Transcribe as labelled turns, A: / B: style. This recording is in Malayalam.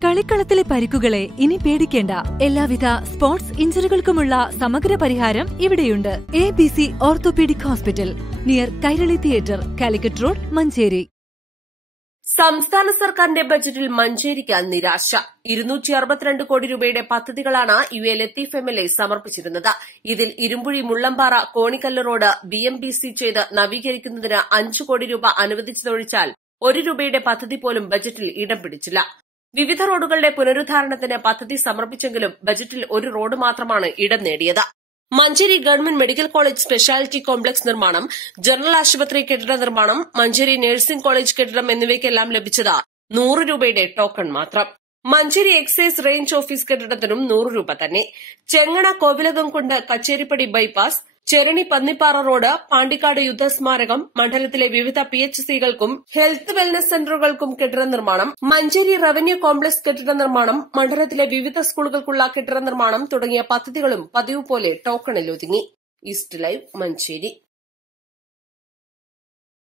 A: കളിക്കളത്തിലെ പരിക്കുകളെ ഇനി പേടിക്കേണ്ട. എല്ലാവിധ സ്പോർട്സ് ഇഞ്ചുറികൾക്കുമുള്ള സമഗ്ര പരിഹാരം ഇവിടെയുണ്ട്. A B C orthopaedic hospital near Kairali theatre Calicut road Manjeri.
B: സംസ്ഥാന സർക്കാരിന്റെ ബജറ്റിൽ മഞ്ചേരിക്ക് നിരാശ. ഇരുന്നൂറ്റി അറുപത്തിരണ്ട് കോടി രൂപയുടെ പദ്ധതികളാണ് U A Latheef M L A സമർപ്പിച്ചിരുന്നത്. ഇതിൽ Irumbuzhi Mullambara Konikkallu road B M B C ചെയ്ത് നവീകരിക്കുന്നതിന് അഞ്ച് കോടി രൂപ അനുവദിച്ചതൊഴിച്ചാൽ ഒരു രൂപയുടെ പദ്ധതി പോലും ബജറ്റിൽ ഇടം പിടിച്ചില്ല. വിവിധ റോഡുകളുടെ പുനരുദ്ധാരണത്തിന് പദ്ധതി സമർപ്പിച്ചെങ്കിലും ബജറ്റിൽ ഒരു റോഡ് മാത്രമാണ് ഇടം നേടിയത്. Manjeri government medical college speciality complex നിർമ്മാണം ജനറൽ ആശുപത്രി കെട്ടിട നിർമ്മാണം മഞ്ചേരി നഴ്സിംഗ് കോളേജ് കെട്ടിടം എന്നിവയ്ക്കെല്ലാം ലഭിച്ചത് നൂറ് രൂപയുടെ ടോക്കൺ മാത്രം. മഞ്ചേരി എക്സൈസ് റേഞ്ച് ഓഫീസ് കെട്ടിടത്തിനും നൂറ് രൂപ തന്നെ. ചെങ്ങണ കോവിലകം കൊണ്ട് കച്ചേരിപ്പടി ബൈപ്പാസ് ചെരണി പന്നിപ്പാറ റോഡ് പാണ്ടിക്കാട് യുദ്ധസ്മാരകം മണ്ഡലത്തിലെ വിവിധ പി എച്ച് സികൾക്കും ഹെൽത്ത് വെൽനസ് സെന്ററുകൾക്കും കെട്ടിട നിർമ്മാണം മഞ്ചേരി റവന്യൂ കോംപ്ലക്സ് കെട്ടിട നിർമ്മാണം മണ്ഡലത്തിലെ വിവിധ സ്കൂളുകൾക്കുള്ള കെട്ടിട നിർമ്മാണം തുടങ്ങിയ പദ്ധതികളും പതിവ് പോലെ ടോക്കണിൽ ഒതുങ്ങി. East live Manjeri.